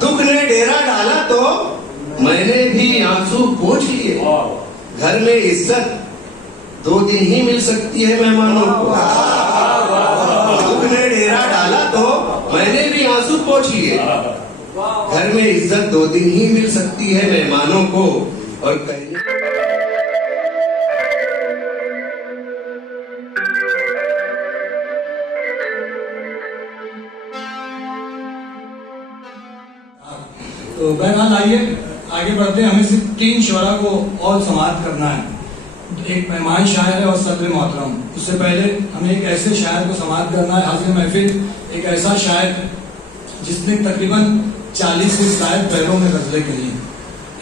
दुख ने डेरा डाला तो मैंने भी आंसू पोंछ लिए। घर में इज्जत 2 दिन ही मिल सकती है मेहमानों को। दुख ने डेरा डाला तो मैंने भी आंसू पोंछ लिए। घर में इज्जत 2 दिन ही मिल सकती है मेहमानों को। और कहने तो बहरहाल आइए आगे बढ़ते हैं। हमें सिर्फ 3 शोरा को और समाप्त करना है। एक मेहमान शायर है और सदर मोहतरम। उससे पहले हमें एक ऐसे शायर को समाप्त करना है। हाजिर महफिल एक ऐसा शायर जिसने तकरीबन 40 से शायद पैरों में गजलें कही।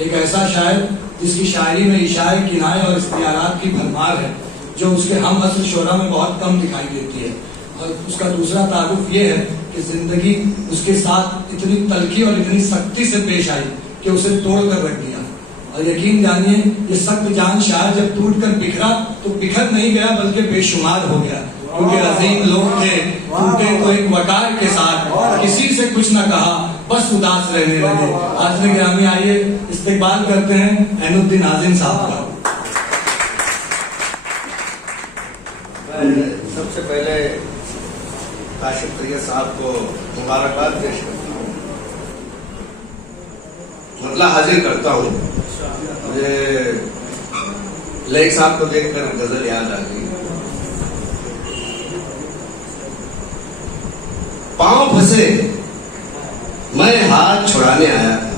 एक ऐसा शायर जिसकी शायरी में इशारे, किनाए और इख्तियारात की भरमार है, जो उसके हम असर शोरा में बहुत कम दिखाई देती है। और उसका दूसरा तारुफ ये है कि जिंदगी उसके साथ इतनी तलखी और इतनी सख्ती से पेश आई कि उसे तोड़ कर रख दिया। और यकीन जानिए ये सख्त जान शायर जब टूट कर बिखरा तो बिखर नहीं गया बल्कि बेशुमार हो गया। क्योंकि अजीम लोग थे, टूटे तो एक वकार के साथ, किसी से कुछ न कहा बस उदास रहने लगे। आज में ग्रामी आइए इस्तेकबाल करते हैं ऐनुद्दीन आजिम साहब का। सबसे पहले काशिफ तैयब साहब को मुबारकबाद पेश करता हूँ, मतलब हाजिर करता हूँ। मुझे लेक साहब को देखकर गजल याद आ गई। पांव फंसे मैं हाथ छुड़ाने आया था।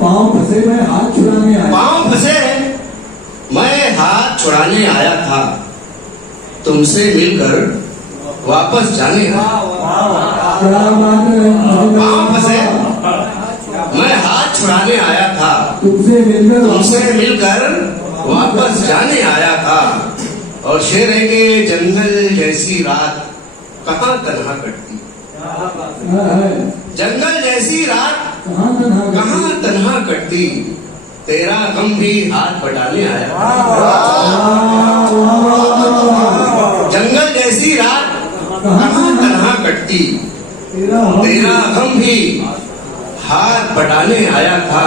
पांव फंसे मैं हाथ छुड़ाने आया। पांव फंसे मैं हाथ छुड़ाने आया था, तुमसे मिलकर वापस जाने आया। पांव फंसे मैं हाथ छुड़ाने आया था, तुमसे मिलकर वापस जाने आया था। और शेर है कि जंगल जैसी रात कहाँ तन्हा कटती, जंगल जैसी रात कहाँ तन्हा कटती, तेरा गम भी हाथ बटाने आया। जंगल जैसी रात कहाँ तन्हा कटती, तेरा गम भी हाथ बटाने आया था।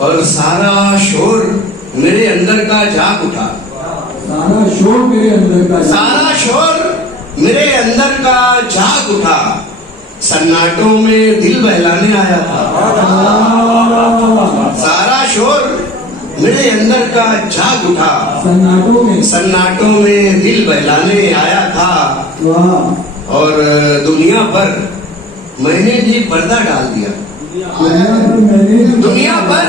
और सारा शोर मेरे अंदर का जाग उठा, सारा शोर मेरे अंदर का जाग उठा। सन्नाटों में दिल बहलाने आया था। सारा शोर मेरे अंदर का जाग उठा, सन्नाटों में दिल बहलाने आया था। और दुनिया पर मैंने भी पर्दा डाल दिया, दुनिया पर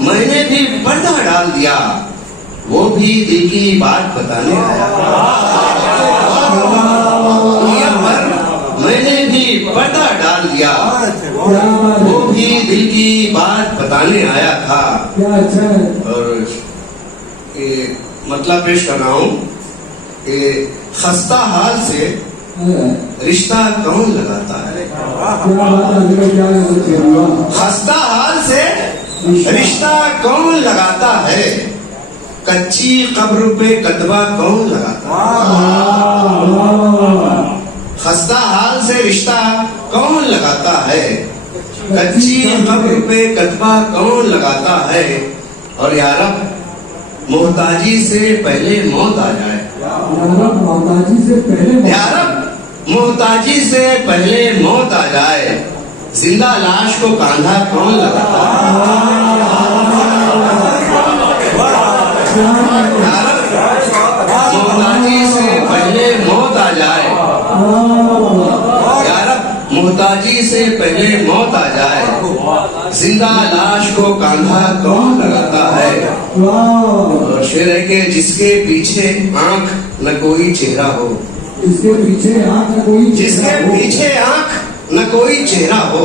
मैंने भी पर्दा डाल दिया, वो भी दिल की बात बताने आया। दुनिया पर मैंने भी पर्दा डाल दिया, वो भी दिल की बात बताने आया था। और मतलब पेश कर रहा हूँ कि खस्ता हाल से रिश्ता कौन लगाता है, खस्ता हाल से रिश्ता कौन लगाता है, कच्ची कब्र पे कदवा कौन लगाता है। खस्ता हाल से रिश्ता कौन लगाता है, कच्ची कब्र पे कदवा कौन लगाता है। और यारब मोहताजी से पहले मौत आ जाए, यारब मोहताजी से पहले मौत आ जाए, जिंदा लाश को कांधा कौन लगाता है। मोहताजी से पहले मौत आ जाए, यारब मोहताजी से पहले मौत आ जाए, जिंदा लाश को कांधा कौन लगाता है। और शेर है कि जिसके पीछे आंख न कोई चेहरा हो, जिसके पीछे आंख न कोई चेहरा हो,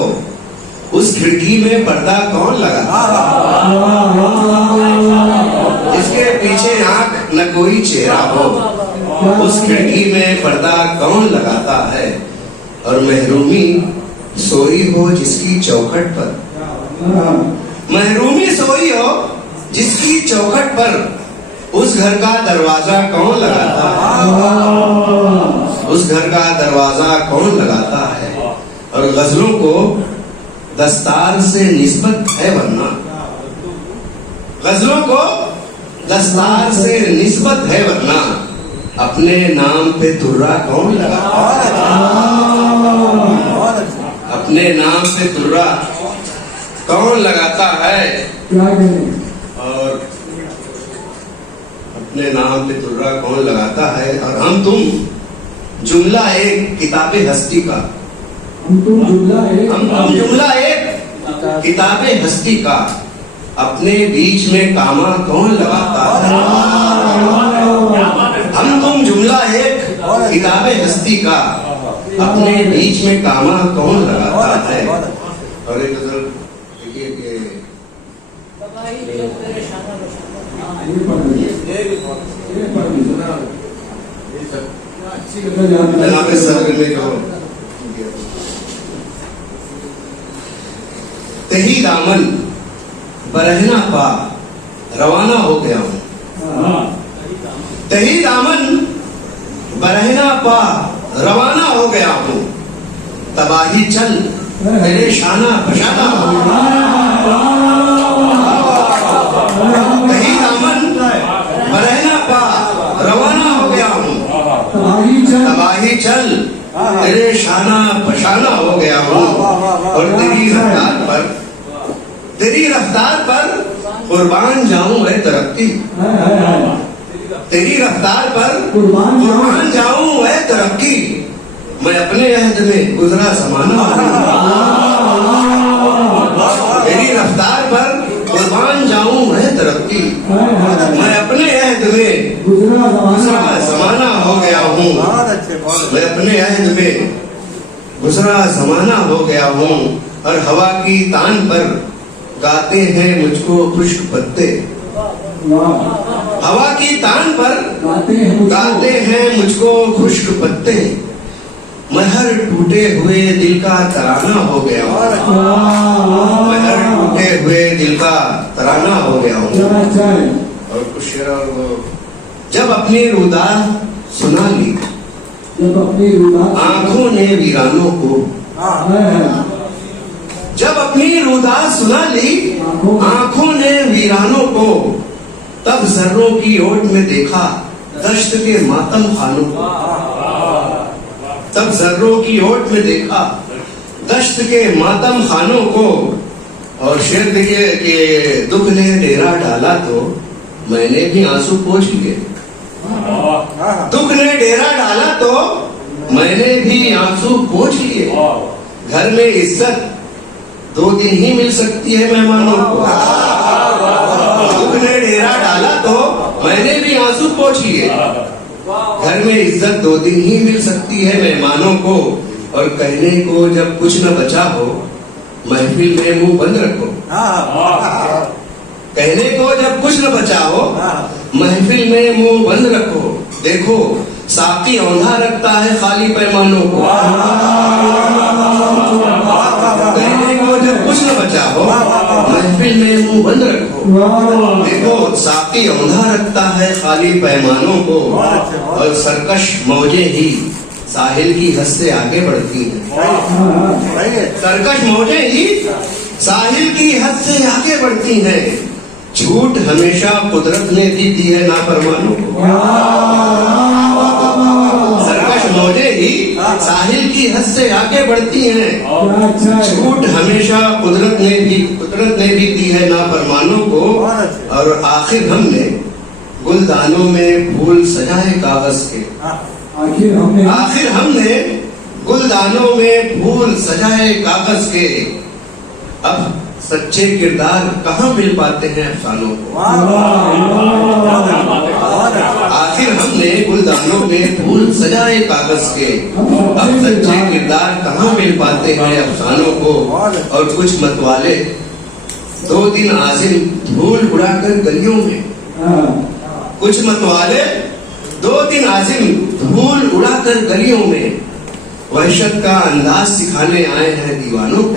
उस खिड़की में पर्दा कौन लगाता है। जिसके पीछे आंख न कोई चेहरा हो, उस खिड़की में पर्दा कौन लगाता है। और महरूमी सोई हो जिसकी चौखट पर, महरूमी सोई हो जिसकी चौखट पर, उस घर का दरवाजा कौन लगाता है, उस घर का दरवाजा कौन लगाता है। और गजलों को दस्तार से निस्बत है वरना, गजलों को दस्तार से निस्बत है वरना, अपने नाम पे तुर्रा कौन लगाता है? अपने नाम पे तुर्रा कौन लगाता है? और अपने नाम पे तुर्रा कौन लगाता है? और हम तुम जुमला एक किताबे हस्ती का, हम तुम जुमला एक किताबे हस्ती का, अपने बीच में कामा कौन लगाता है? हम तुम जुमला एक किताबे हस्ती का, अपने बीच में कामा कौन लगाता है? और एक गजल देखिए कि जनाब सर में जो तेही दामन बरहना पा रवाना हो गया हूँ, तेही दामन बरहना पा रवाना हो गया हूँ, तबाही चल तेरे शाना बशाना हो गया। तेही दामन बरहना पा रवाना हो गया हूँ, तबाही चल तेरे शाना बशाना हो गया हूँ। और तेरी रफ्तार पर कुर्बान जाऊं मैं तरक्की, तेरी रफ्तार पर कुर्बान जाऊं मैं तरक्की, मैं अपने अहद में गुजरा जमाना तेरी रफ्तार पर कुर्बान जाऊं मैं तरक्की, मैं अपने अहद में गुजरा जमाना हो गया हूँ, मैं अपने अहद में गुजरा जमाना हो गया हूँ। और हवा की तान पर गाते हैं मुझको खुश्क पत्ते, हवा की तान पर गाते हैं मुझको खुश्क पत्ते, मैं हर टूटे हुए दिल का तराना हो गया हूँ, मैं हर टूटे हुए दिल का तराना हो गया हूँ। और कुछ शेर और वो, जब अपनी रुदा सुना ली आंखों ने वीरानों को, जब अपनी रुदा सुना ली आंखों ने वीरानों को, तब जर्रों की ओट में देखा दश्त के मातम खानों को, तब जर्रों की ओट में देखा दश्त के मातम खानों को। और शेर देखिए कि दुख ने डेरा डाला तो मैंने भी आंसू पोंछ लिए, दुख ने डेरा डाला तो मैंने भी आंसू पोंछ लिए, घर में इज्जत 2 दिन ही मिल सकती है मेहमानों को, दुख ने डेरा डाला तो मैंने भी आंसू पोंछ लिए, घर में इज्जत 2 दिन ही मिल सकती है मेहमानों को। और कहने को जब कुछ न बचा हो महफिल में मुंह बंद रखो, कहने को जब कुछ न बचा हो महफिल में मुंह बंद रखो, देखो साकी औंधा रखता है खाली पैमानों को, कहने को जब कुछ न बचा हो महफिल में मुंह बंद रखो, देखो साकी औंधा रखता है खाली पैमानों को। और सरकश मौजें ही साहिल की हद से आगे बढ़ती हैं, सरकश मौजें ही साहिल की हद से आगे बढ़ती हैं, छूट हमेशा कुदरत ने भी दी है नाफरमानों को, सरकश मौजें ही साहिल की हद से आगे बढ़ती हैं, छूट हमेशा कुदरत ने भी दी है नाफरमानों को। और आखिर हमने गुलदानों में फूल सजाए कागज के, आखिर हमने गुलदानों में फूल सजाए कागज के, अब सच्चे किरदार कहाँ मिल पाते हैं अफसानों को, आखिर हमने गुलदानों में फूल सजाए कागज के, अब सच्चे किरदार कहाँ मिल पाते हैं अफसानों को। और कुछ मतवाले 2 दिन आजिम धूल उड़ाकर गलियों में, कुछ मतवाले 2 दिन आजिम धूल उड़ाकर गलियों में, वहशत का अंदाज सिखाने आए हैं दीवानों को,